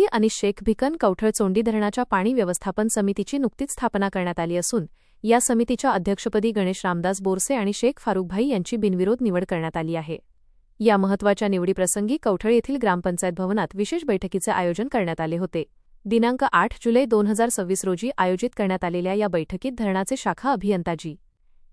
समिती आणि शेख भिकन कवठळ चोंडी धरणाच्या पाणी व्यवस्थापन समितीची नुकतीच स्थापना करण्यात आली असून या समितीच्या अध्यक्षपदी गणेश रामदास बोरसे आणि शेख फारुखभाई यांची बिनविरोध निवड करण्यात आली आहे। या महत्त्वाच्या निवडीप्रसंगी कवठळ येथील ग्रामपंचायत भवनात विशेष बैठकीचे आयोजन करण्यात आले होते। दिनांक 8 जुलै 2026 रोजी आयोजित करण्यात आलेल्या या बैठकीत धरणाचे शाखा अभियंता जी.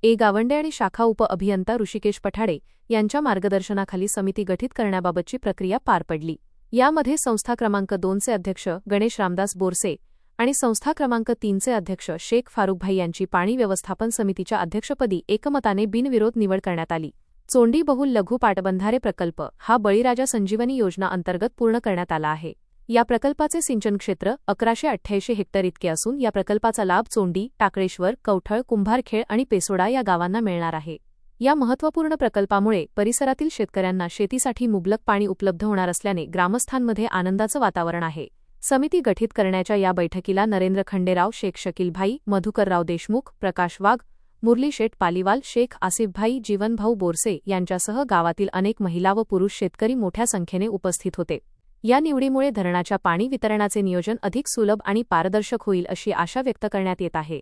ए. गावंडे आणि शाखा उप-अभियंता ऋषिकेश पठाडे यांच्या मार्गदर्शनाखाली समिती गठीत करण्याबाबतची प्रक्रिया पार पडली। यामध्ये संस्था क्रमांक 2 चे अध्यक्ष गणेश रामदास बोरसे आणि संस्था क्रमांक 3 चे अध्यक्ष शेख फारुखभाई यांची पाणी व्यवस्थापन समितीच्या अध्यक्षपदी एकमताने बिनविरोध निवड करण्यात आली। चोंडी बहुल लघु पाटबंधारे प्रकल्प हा बळीराजा संजीवनी योजना अंतर्गत पूर्ण करण्यात आला आहे। या प्रकल्पाचे सिंचन क्षेत्र 1188 हेक्टर इतके असून या प्रकल्पाचा लाभ चोंडी, टाकळेश्वर, कवठळ, कुंभारखेळ आणि पेसोडा या गावांना मिळणार आहे। या महत्त्वपूर्ण प्रकल्पामुळे परिसरातील शेतकऱ्यांना शेतीसाठी मुबलक पाणी उपलब्ध होणार असल्याने ग्रामस्थांमध्ये आनंदाचं वातावरण आहे। समिती गठीत करण्याच्या या बैठकीला नरेंद्र खंडेराव, शेख शकीलभाई, मधुकरराव देशमुख, प्रकाश वाघ, मुरली शेठ पालीवाल, शेख आसिफभाई, जीवनभाऊ बोरसे यांच्यासह गावातील अनेक महिला व पुरुष शेतकरी मोठ्या संख्येने उपस्थित होते। या निवडीमुळे धरणाच्या पाणी वितरणाचे नियोजन अधिक सुलभ आणि पारदर्शक होईल अशी आशा व्यक्त करण्यात येत आहे।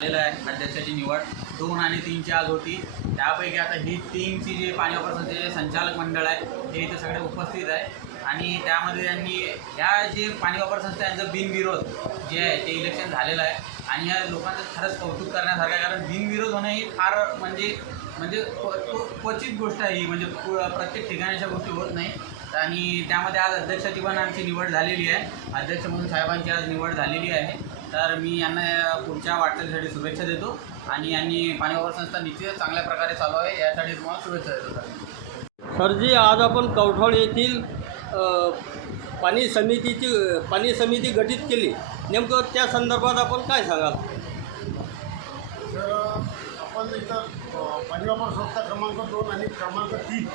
अध्यक्षाची निवड 2 आणि 3 ची आज होती। त्यापैकी आता ही 3 ची जे पाणी वापर संस्थेचे संचालक मंडळ आहे ते इथे सगळे उपस्थित आहे आणि त्यामध्ये त्यांनी या जे पाणी वापर संस्था यांचं बिनविरोध जे आहे ते इलेक्शन झालेलं आहे आणि या लोकांचं खरंच कौतुक करण्यासारखं आहे, कारण बिनविरोध होणं ही फार म्हणजे क्वचित गोष्ट आहे ही, म्हणजे प्रत्येक ठिकाणी अशा गोष्टी होत नाही। आणि त्यामध्ये आज अध्यक्षाची पण आमची निवड झालेली आहे, अध्यक्ष म्हणून साहेबांची आज निवड झालेली आहे। तर मी यांना पुढच्या वाटचालीसाठी शुभेच्छा देतो आणि यांनी पाणी वापर संस्था निश्चितच चांगल्या प्रकारे चालवावे यासाठी तुम्हाला शुभेच्छा देतो। सर जी, आज आपण कवठळ येथील पाणी समिती गठीत केली, नेमकं त्या संदर्भात आपण काय सांगाल? तर आपण इथं पाणी वापर संस्था क्रमांक 2 आणि क्रमांक 3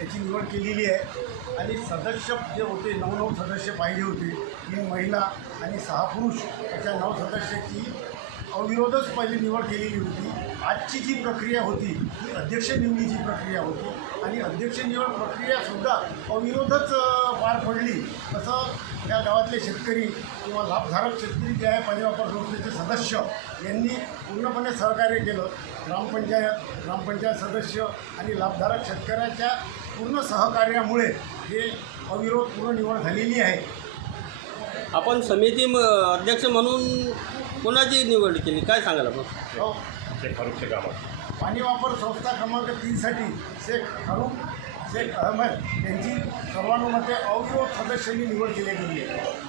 याची निवड केलेली आहे आणि सदस्य जे होते 9 सदस्य पाहिजे होते, 3 महिला आणि 6 पुरुष अशा 9 सदस्याची अविरोधच पहिली निवड केलेली होती। आजची जी प्रक्रिया होती ती अध्यक्ष निवडीची प्रक्रिया होती आणि अध्यक्ष निवड प्रक्रियासुद्धा अविरोधच पार पडली। तसं या गावातले शेतकरी किंवा लाभधारक शेतकरी जे आहे पाणी वापर संस्थेचे सदस्य यांनी पूर्णपणे सहकार्य केलं। ग्रामपंचायत सदस्य आणि लाभधारक शेतकऱ्याच्या पूर्ण सहकार्यामुळे हे अविरोध पूर्ण निवड झालेली आहे। आपण समिती अध्यक्ष म्हणून कोणाची निवड केली, काय सांगाल आपण? हो, पाणी वापर संस्था क्रमांक 3 साठी शेख अहमद यांची सर्वानुमते अविरोध सदस्यांनी निवड केली गेली आहे।